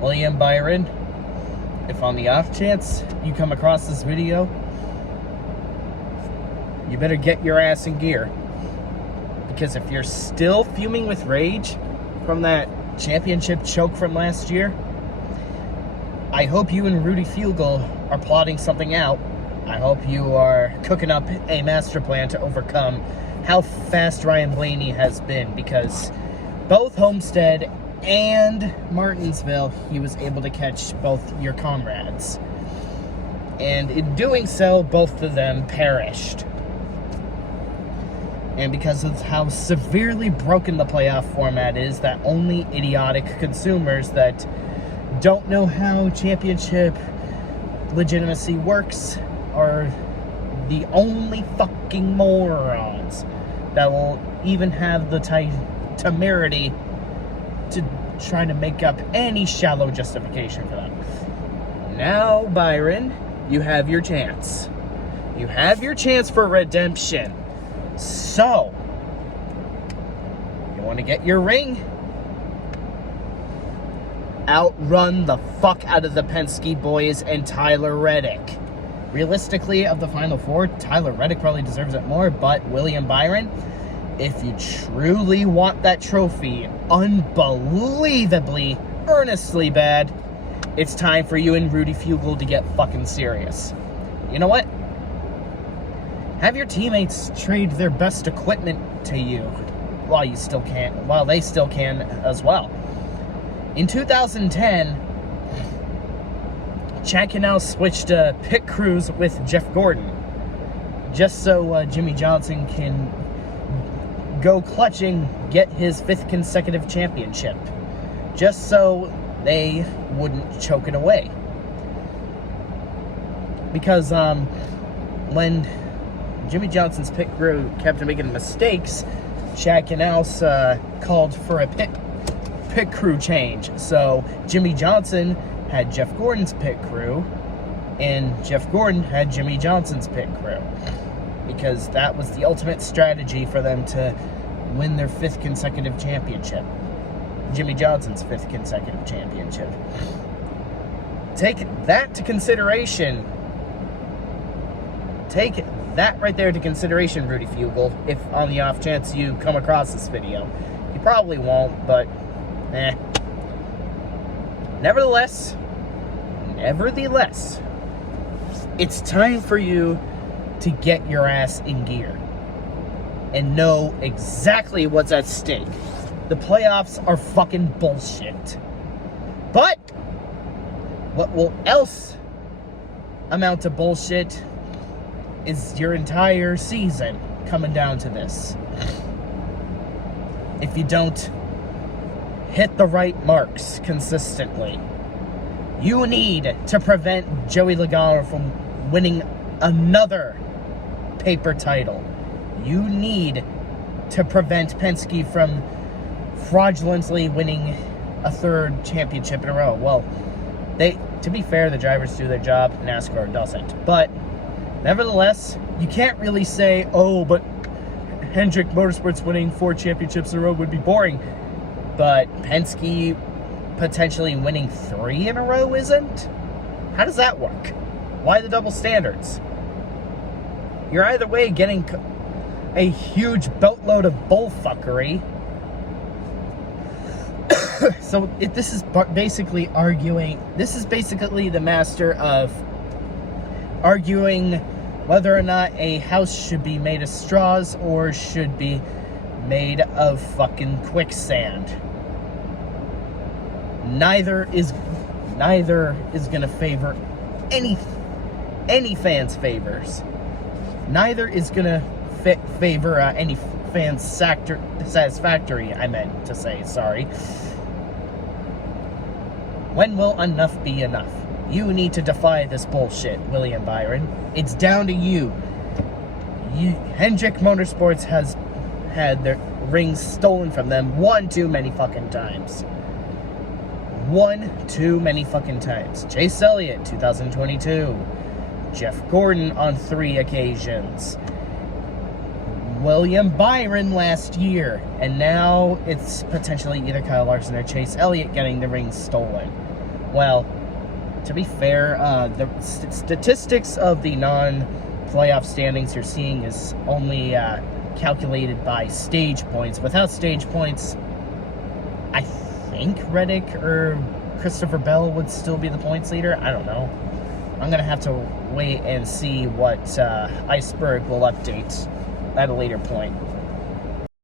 William Byron, if on the off chance you come across this video, you better get your ass in gear. Because if you're still fuming with rage from that championship choke from last year, I hope you and Rudy Fugel are plotting something out. I hope you are cooking up a master plan to overcome how fast Ryan Blaney has been, because both Homestead and Martinsville, he was able to catch both your comrades. And in doing so, both of them perished. And because of how severely broken the playoff format is, that only idiotic consumers that don't know how championship legitimacy works are the only fucking morons that will even have the temerity to try to make up any shallow justification for that. Now, Byron, you have your chance. You have your chance for redemption. So, you want to get your ring? Outrun the fuck out of the Penske boys and Tyler Reddick. Realistically, of the Final Four, Tyler Reddick probably deserves it more, but William Byron, if you truly want that trophy unbelievably, earnestly bad, it's time for you and Rudy Fugel to get fucking serious. You know what? Have your teammates trade their best equipment to you while they still can as well. In 2010, Chad Canal switched to pit crews with Jeff Gordon, just so Jimmy Johnson can go clutching, get his 5th consecutive championship, just so they wouldn't choke it away. Because when Jimmy Johnson's pit crew kept making mistakes, Chad Canals called for a pit crew change. So Jimmy Johnson had Jeff Gordon's pit crew, and Jeff Gordon had Jimmy Johnson's pit crew, because that was the ultimate strategy for them to win their 5th consecutive championship. Jimmy Johnson's 5th consecutive championship. Take that to consideration. Take that right there to consideration, Rudy Fugel, if on the off chance you come across this video. You probably won't, but Nevertheless, it's time for you to get your ass in gear and know exactly what's at stake. The playoffs are fucking bullshit. But what will else amount to bullshit is your entire season coming down to this. If you don't hit the right marks consistently, you need to prevent Joey Logano from winning another paper title. You need to prevent Penske from fraudulently winning a 3rd championship in a row. Well, to be fair, the drivers do their job, NASCAR doesn't. But nevertheless, you can't really say, oh, but Hendrick Motorsports winning 4 championships in a row would be boring. But Penske potentially winning 3 in a row isn't? How does that work? Why the double standards? You're either way getting a huge boatload of bullfuckery. So this is basically the master of arguing whether or not a house should be made of straws or should be made of fucking quicksand. Neither is gonna favor any fans' favors. Neither is gonna favor any fans' satisfactory. I meant to say, sorry. When will enough be enough? You need to defy this bullshit, William Byron. It's down to you. Hendrick Motorsports has had their rings stolen from them one too many fucking times. One too many fucking times. Chase Elliott, 2022. Jeff Gordon on 3 occasions. William Byron last year. And now it's potentially either Kyle Larson or Chase Elliott getting the rings stolen. Well, to be fair, the statistics of the non-playoff standings you're seeing is only calculated by stage points. Without stage points, I think Reddick or Christopher Bell would still be the points leader. I don't know. I'm going to have to wait and see what Iceberg will update at a later point.